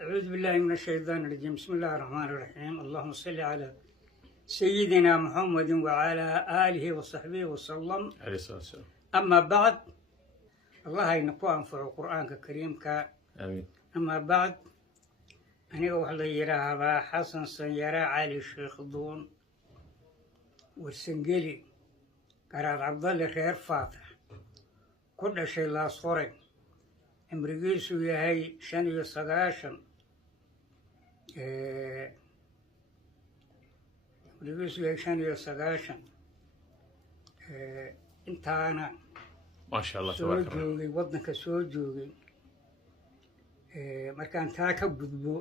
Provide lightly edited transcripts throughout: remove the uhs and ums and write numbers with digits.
أعوذ بالله من الشيطان الرجيم. بسم الله الرحمن الرحيم. اللهم صل على سيدنا محمد وعلى آله وصحبه وسلم. عليه الصلاة والسلام. أما بعد، الله ينكو أنفع القرآن الكريم آمين. أما بعد، أنا وحلا يرى هذا حسن سيرى علي الشيخ دون والسنجلي قرار عبد الله خير فاتح كل شيء لا صوري امريكيسو يهي شن يسقاشن امريكيسو يهي شن يسقاشن انت انا ما شاء الله تبارك الله سوجوغي ودنك سوجوغي markaan taa ka gudbo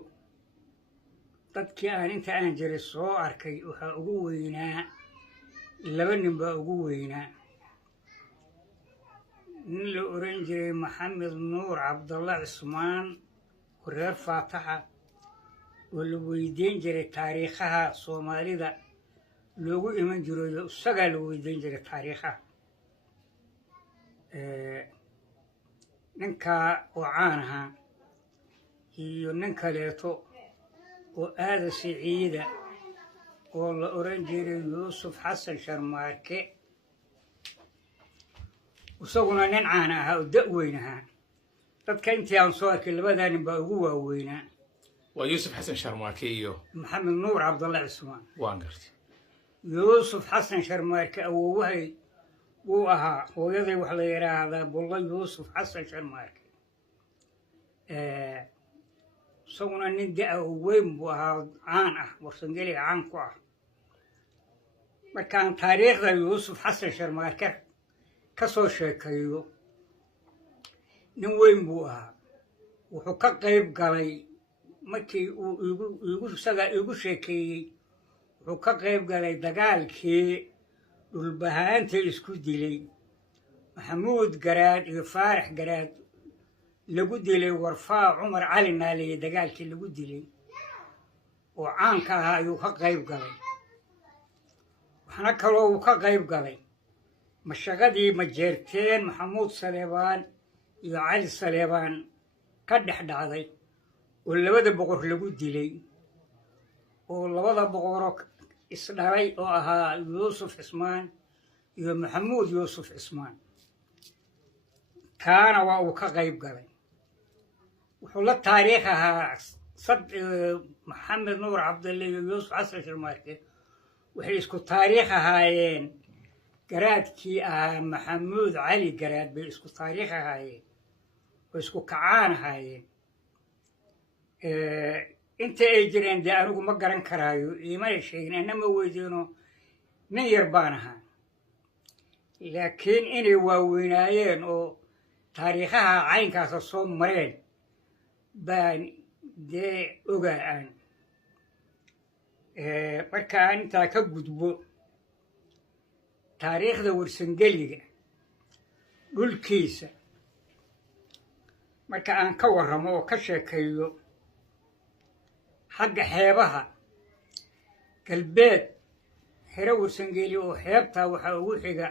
dadkii aan inta aan jiray soo arkay waxaa ugu weynaa laba nin baa ugu weynaa nin la oran jiray maxamed nuur cabdalla cismaan oo reer faataxa oo la weydiin jiray taariikhaha soomaalida loogu iman jirayo isagaa la weydiin jiray taariikhaha ninkaa oo caan ahaa iyo nin kaleeto oo aada siciida oo la oran jiray yuusuf xasan sharmaarke isaguna nin caan ahaa oo da' weyn ahaa dadka intii aan soo arkay labadaa nin baa ugu waaweynaa waa yuusuf xasan sharmaarke iyo maxamed nuur cabdalla cismaan waan gartay yuusuf xasan sharmaarke awoowahay wuu ahaa hooyaday wax la yidhaahdaa bulla yuusuf xasan sharmaarke isaguna nin da' weyn buu ahaa caan ah warsangeliga caan ku ah markaan taariikhda yuusuf xasan sharmaarke ka soo sheekeeyo nin weyn buu ahaa wuxuu ka qayb galay markii uu isagaa iigu sheekeeyey wuxuu ka qayb galay dagaalkii dhulbahaanta isku dilay maxamuud garaad iyo faarax garaad lagu dilay warfaa cumar cali naaliye dagaalkii lagu dilay oo caanka ahaa ayuu ka qayb galay waxna kaloo uu ka qayb galay mashaqadii majeerteen maxamuud saleebaan iyo cali saleebaan ka dhex dhacday oo labada boqor lagu dilay oo labada boqoroo isdhalay oo ahaa yuusuf cismaan iyo maxamuud yuusuf cismaan kaana waa uu ka qayb galay wuxuu la taariikh ahaa maxamed nuur cabdalle iyo yuusuf xasan sharmaarke waxay isku taariikh ahaayeen garaadkii ahaa maxamuud cali garaad bay isku taariikh ahaayeen oo isku kacaan ahaayeen inta ay jireen dee anigu ma garan karaayo iimana sheegin ana ma weydiino nin yar baan ahaa laakiin inay waaweynaayeen oo taariikhaha caynkaasa soo mareen baan dee ogaa aan marka aan intaa ka gudbo taariikhda warsangeliga dhulkiisa marka aan ka warramo oo ka sheekeeyo xagga xeebaha galbeed xero warsangeli oo xeebtaa waxaa ugu xiga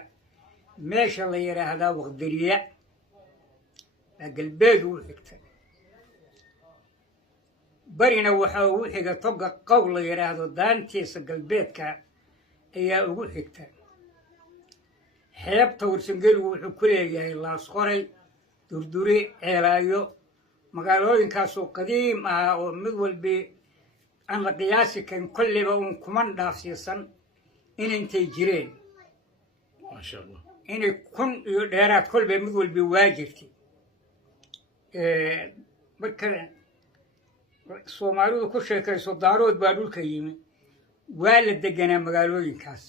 meesha la yidhaahdaa waqdariya baa galbeed ugu xigta barina waxaa ugu xiga toga qow la yidhaahdo daantiisa galbeedka ayaa ugu xigta xeebta warsangeligu wuxuu ku leeyahay laasqoray durduri ceelaayo magaalooyinkaasoo qadiim ahaa oo mid walbi aan la qiyaasi karin kolliba uun kuman dhaafsiisan inintay jireen maasha allah inay kun iyo dheeraad kolba mid walbi waa jirtay marka soomaalidu ku sheekayso daarood baa dhulka yimi waa la deganaa magaalooyinkaas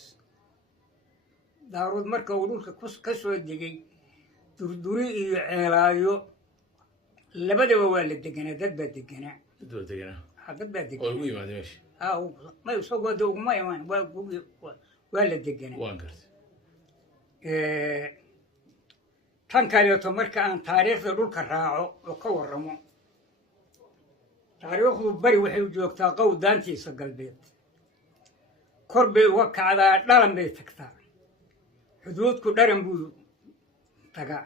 daarood marka uu dhulka ka soo degay durduri iyo ceelaayo labadaba waa la deganaa dad baa deganaa dad baa deganaa oo ugu yimaada meesha ma isagoo hadda uguma imaan waa la deganaa waan gartay tan kaleeto marka aan taariikhda dhulka raaco oo ka warramo taariikhdu bari waxay u joogtaa qow daantiisa galbeed kor bay uga kacdaa dhalan bay tagtaa xuduudku dharan buu tagaa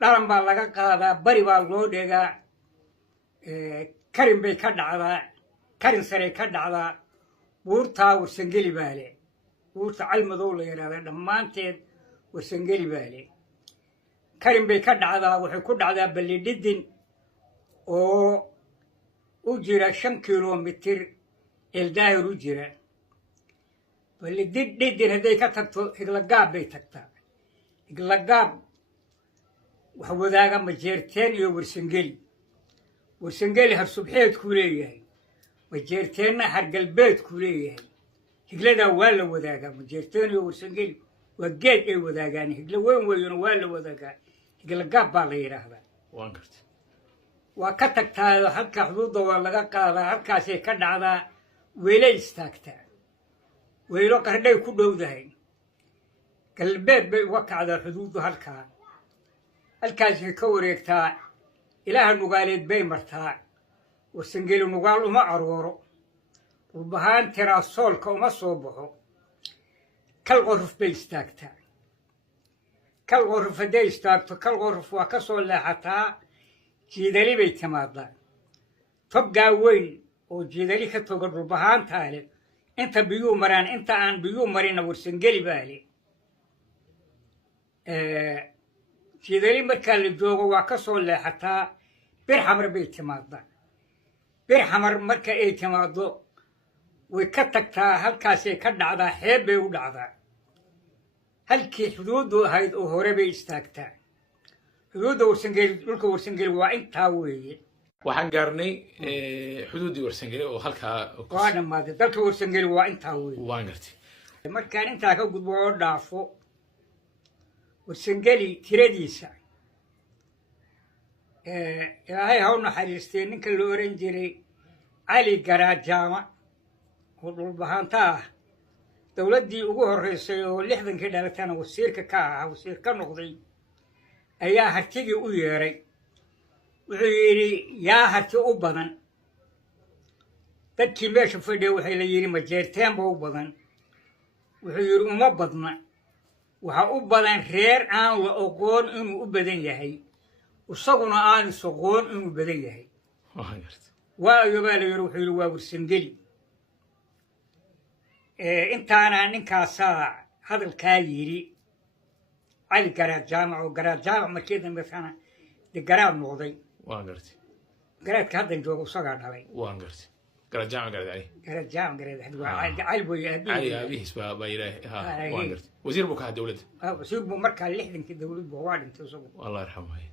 dhalan baa laga qaadaa bari baa loo dhegaa karin bay ka dhacdaa karin saray ka dhacdaa buurtaa warsangeli baa le buurta calmadow la yidhahda dhammaanteed warsangeli baa le karin bay ka dhacdaa waxay ku dhacdaa ballidhidin oo u jira 5 kilomitir eldaahir u jira ballidhidin hadday ka tagto higlagaab bay tagtaa higlagaab waxa wadaaga majeerteen iyo warsangeli warsangeli har subxeed ku leeyahay majeerteenna har galbeed ku leeyahay higladaa waa la wadaagaa majeerteen iyo warsangeli waa geed ay wadaagaan higla weyn weyna waa la wadaagaa higlagaab baa la yidhaahdaa waan gartay waa ka tagtaa halka xuduudda waa laga qaadaa halkaasay ka dhacdaa weelay istaagtaa weylo qardhay ku dhowdahay galbeed bay uga kacdaa xuduuddu halkaasay ka wareegtaa ilaaha nugaaleed bay martaa warsangeli nugaal uma arooro dhulbahaan tiraasoolka uma soo baxo kal qoruf bay istaagtaa kal qoruf hadday istaagto kal qoruf waa ka soo leexataa jiidali bay timaadaa toggaa weyn oo jiidali ka toga dhulbahaantaa leh inta biyuu maraan inta aan biyuu marina warsangeli baa leh jiidali markaa la joogo waa ka soo leexataa bir xamar bay timaadaa bir xamar marka ay timaado way ka tagtaa halkaasay ka dhacdaa xeeb bay u dhacdaa halkii xuduuddu ahayd oo hore bay istaagtaa xuduudda warsangeli dhulka warsangeli waa intaa weeye waxaan gaarnay xuduuddii warsangeli oo halkaa waa dhammaaday dalka warsangeli waa intaa weeye waan gartay markaan intaa ka gudbo oo dhaafo warsangeli tiradiisa ilaahay ha u naxariistee ninka la oran jiray cali garajaama oo dhulbahaanta ah dowladdii ugu horreysay oo 60kii dhalatana wasiirka ka ahaa wasiir ka noqday ayaa hartigii u yeeray wuxuu yidhi yaa harti u badan dadkii meesha fadhiya waxay la yidhi majeerteenba u badan wuxuu yidhi uma badna waxa u badan reer aan la oqoon inuu u badan yahay isaguna aan isoqoon inuu badan yahay waayo baa la yidhi wuxuu yidhi waa warsangeli intaana ninkaasaa hadalkaa yidhi cali garaad jaamac oo garaad jaamac markii dambetana dee garaad noqday waan gartay garaadka haddan jooga isagaa dhalay waan gartay garaad jaamac garaad cali garaad jaamac garaad waa cali booye cali aabihiis baa ilaahay ha waan gartay wasiir buu ka ahaa dowladda wasiir buu markaa 60kii dowladdu waa dhintay isagu allah yarxamuhu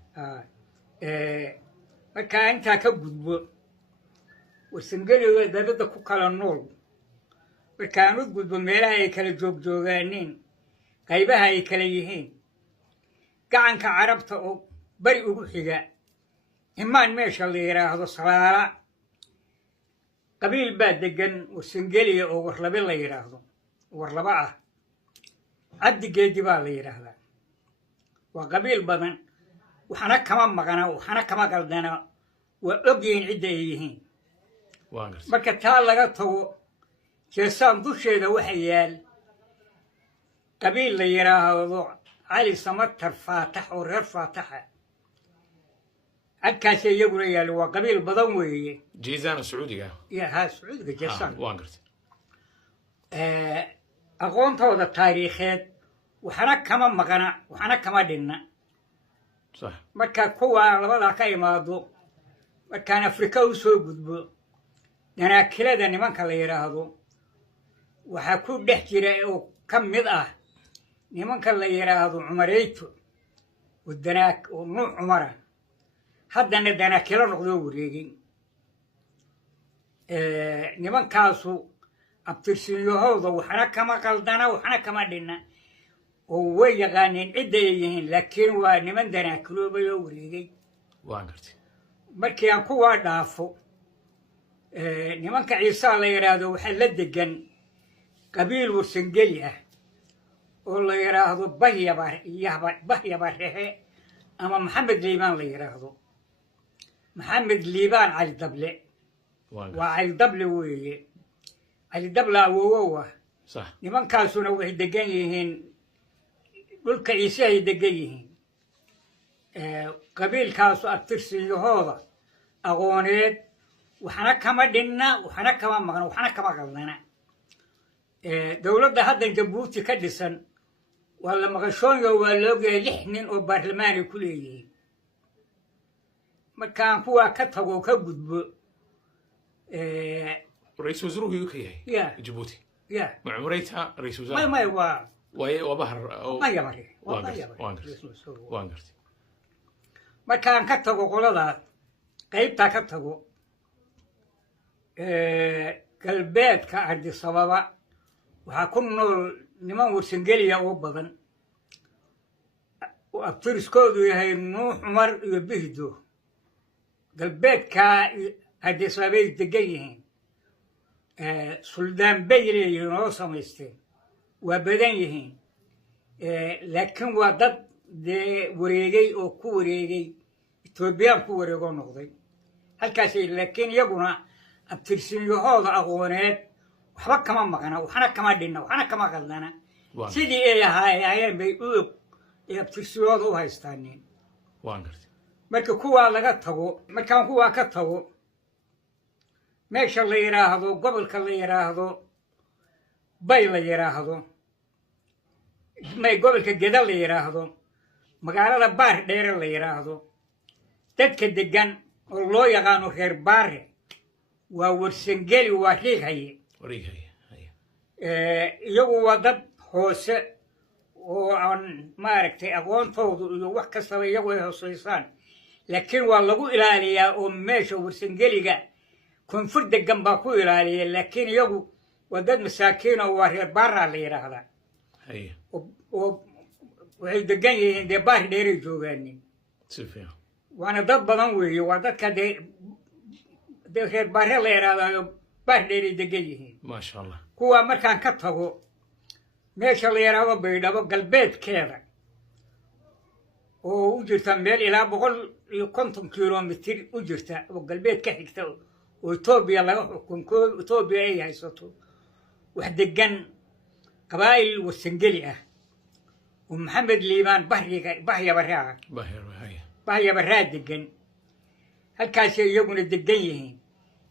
markaa intaa ka gudbo warsangeliga dabadda ku kala nool markaan u gudbo meelaha ay kala joogjoogaaneen qaybaha ay kala yihiin gacanka carabta oo bari ugu xiga imaan meesha la yidhaahdo salaala qabiil baa degan warsangeliya oo warlabe la yidhaahdo warlaba ah cabdigeedi baa la yidhaahdaa waa qabiil badan waxna kama maqana waxna kama qaldana waa ogyihiin cidda ay yihiin marka taa laga tago jeesaan dusheeda waxa yaal qabiil la yidhaahdo cali samatar faatax oo reer faataxa halkaasay iyaguna yaali waa qabiil badan weeye jiizaan sacuudiga haa sacuudiga jeesaan waan gartay aqoontooda taariikheed waxna kama maqana waxna kama dhinna صح marka kuwa labadaa ka imaado markaan afrika u soo gudbo danaakilada nimanka la yidhaahdo waxaa ku dhex jira oo ka mid ah nimanka la yidhaahdo cumareyto oo nuuc cumara haddana danaakilo noqdoo wareegay nimankaasu abtirsiinyahooda waxna kama qaldana waxna kama dhinna oo way yaqaaneen cidda ay yihiin laakiin waa niman danaakiloobay oo wareegay waan gartay markii aan kuwaa dhaafo nimanka ciisaa la yidhaahdo waxaa la degan qabiil warsangeli ah oo la yidhaahdo bahyabarehe ama maxamed liibaan la yidhaahdo maxamed liibaan cali dable waa cali dable weeye cali dable awoowow ah nimankaasuna waxay degan yihiin dhulka ciisehay degan yihiin qabiilkaasu abtirsiyahooda aqooneed وحنا كما دنا وحنا كما مغنا وحنا كما قلنا دولة هذا جبوتي كدسن ولا مغشون ولا لحن أو برلماني كليه ما كان هو كتبوا كجذب رئيس وزراء يوكي جيبوتي مع مريتها رئيس وزراء ما هو وبحر ما يبغي وانقرت ما كان كتبوا قلدا قيبتا كتبوا قلبيت كعدي صبابا وحكون نمان ورسنجليا وبدن وأبترس كودو يهي نوح عمر يبهدو قلبيت كعدي صبابي دقيهين سلطان بيري ينوصا ميستين وبدن يهين لكن وضد دي وريجي أو كوريجي توبيان كوريجو نقضي هالكاسي لكن يقولنا أبترسين يهوض أغونات وحنا كمان مغنا وحنا كمان دينا وحنا كمان قلنا سيدي إيه هاي بيقول أبترسيوض وهايستانين وانقرت مركا كوا لغتهو مركا كوا كتهو ماشا اللي يراهدو قبل اللي يراهدو باي اللي يراهدو ما قبل كجدا اللي يراهدو مقالة بار دير اللي يراهدو تدك الدقان والله يغانو خير بار وورسنجلي وحيق هي يو ودد هوسه وعن ماركتي أقوان فوضو وح كسر يجوا هوسيسان لكن والله إلاليا وماشى ورسنجلي كن فرد جنبكوا إلاليا لكن يجوا ودد مساكين ووهر برا اللي هذا وعيدقني عند بار ديري جواني سفيا وأنا ضد بنوي ودد كده ده خير بار اللي هذا بار ديري دقيه ما شاء الله كوا مركان كتهو ماشى اللي هذا بيدا بقلبيت كذا ووجرت ميل إلى بقول يكونتم كيلومتر وجرت وقلبيت كحكته وتوبيا لا حكم كل توبيا أي هيصتو وحد الجن قبائل والسنجلية ومحمد ليمان بحيا برا بحيا برا الدجن هالكاسي يقول الدجنيهين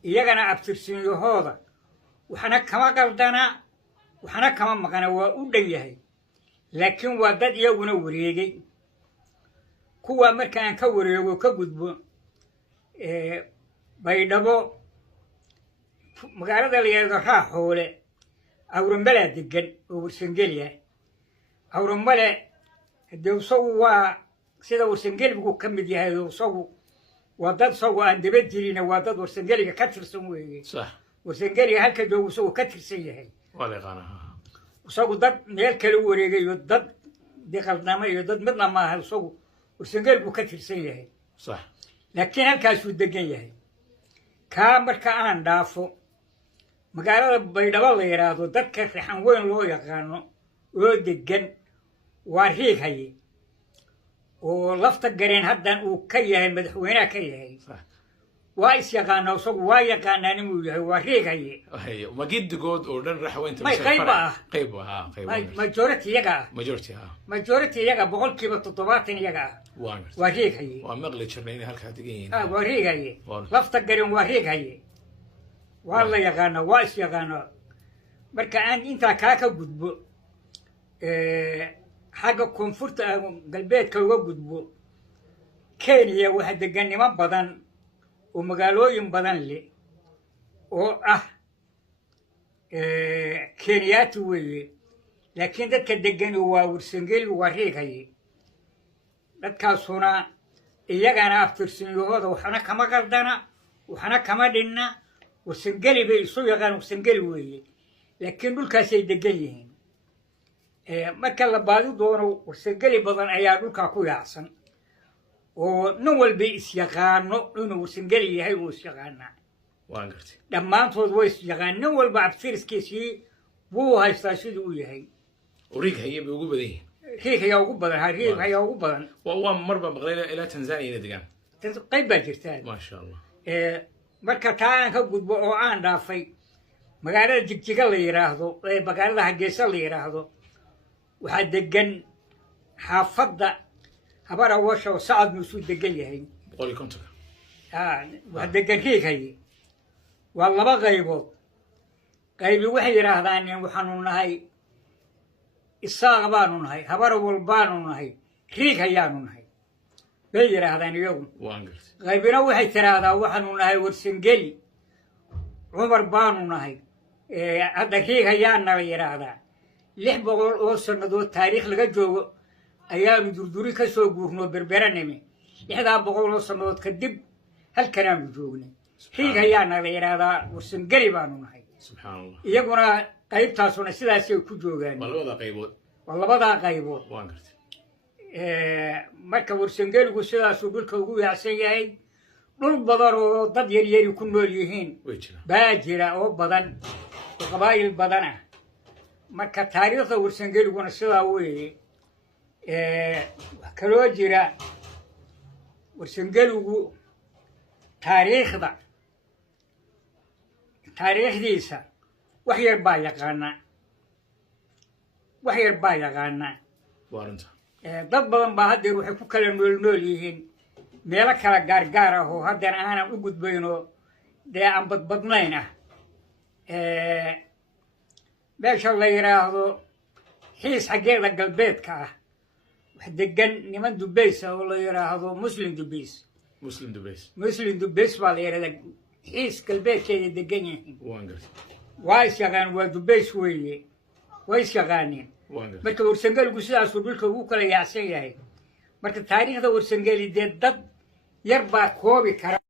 يجنا أبترسين يهوضا وحنا كما قلدنا وحنا كما مكنا ووديه لكن ودد يقول وريجي كوا مركان كوريجو كجذبو بيدبو مقالة اللي يدرها حوله أورمبلا دقن ورسنجلية أورمبلا دوسوا سيدا ورسنجل بقول كم بديها دوسوا وضد سوا عند بدينا وضد ورسنجلية كتر سموه صح ورسنجلية هلك دوسوا كتر سيها ولا غناها وسوا ضد ميل كلو وريجي ضد دخل نامي ضد مثل ما هالسوا ورسنجل بقول كتر سيها صح لكن هالكاسو دقنيه كامر كأن دافو مقالة بيدبا اللي يرادو دادك ريحان وين لو يقانو ودقن وارهيك هاي ولفتا قرين هدان وكيه مدحوينة كيه وايس يقانو سوق وايقانا نمو يهي وارهيك هاي وما قد قود وردن رحوين ما قيبا قيبا ماجورتي يقا ماجورتي يقا بقول كيبا تطباتين يقا وارهيك هاي ومغلي شرنيني هالكا تقين وارهيك هاي لفتا قرين وارهيك هاي والله يقانا وايس يقانا مركا انت كاكا قدبو حاجة كونفورت قلبيت كوغا قدبو كينيا واحد دقاني ما بدن ومقالوين بدن لي كينياتي وي لكن دادك دقاني ورسنجيل واريك هاي دادكاس هنا إياقانا أفترسن يهودا وحنا كما قردنا وحنا كما دينا وسنجلي بيسو يغان وسنجلي وي لكن دولكاس يدقانيهين marka la baadi doono warsangali badan ayaa dhulka ku yaacsan oo nin walba is yaqaano inuu warsangali yahay oo is yaqaana waan gartay dhammaantood way is yaqaan nin walba abtirskiisii wuu haystaa siduu u yahay وريك هي بيوجو بديه ريك هي ugu badan ريك هي ugu badan waa marba maqlayna ila Tanzania degan qayb baa jirtaa ma sha Allah marka taan ka gudbo oo aan dhaafay magaalada Jigjiga la yiraahdo ee magaalada Hargeysa la yiraahdo waxaa degan xaafadda habar awasha oo sacad musu degan yahay boqol konton waxaa degan riig haye والله غيبو قيبي وحي يراهدان وحنو نهي الساق بانو نهي هبر والبانو نهي ريك هيانو نهي بي يراهدان يوم وانقرت قيبنا وحي تراهدا وحنو نهي ورسنجلي عمر بانو نهي هذا ريك هيانا يراهدا لح بقول أوصل ندو التاريخ لقى جو أيام دردوري كسو قرنو بربرانمي لحدا بقول أوصل ندو تكدب هالكلام جوجني ريك هيانا يراهدا ورسنجلي بانو نهي سبحان الله iyaguna qaybtaasuna sidaasay ku joogaan labada qaybood waa labadaa qaybood waan gartay marka warsangeligu sidaasuu dhulka ugu yaacsan yahay dhul badan oo dad yaryari ku nool yihiin baa jira oo badan oo qabaa'il badan ah marka taariikhda warsangeliguna sidaa weeye wax kaloo jira warsangeligu taariikhdiisa wax yar baa yaqaana dad badan baa haddeer waxay ku kala nool yihiin meelo kala gaargaar ah oo haddeer aanan u gudbaynoo dee aan badbadnayn ah meesha la yidhaahdo xiis xaggeeda galbeedka ah wax degan niman dubays ah oo la yidhaahdo muslim dubays baa la yidhahdaa xiis galbeedkeeda degan yihiin waa isyaqaan waa dubays weeye way isyaqaaneen marka warsangeligu sidaasuu dhulka ugu kala yaacsan yahay marka taariikhda warsangeli dee dad yar baa koobi kara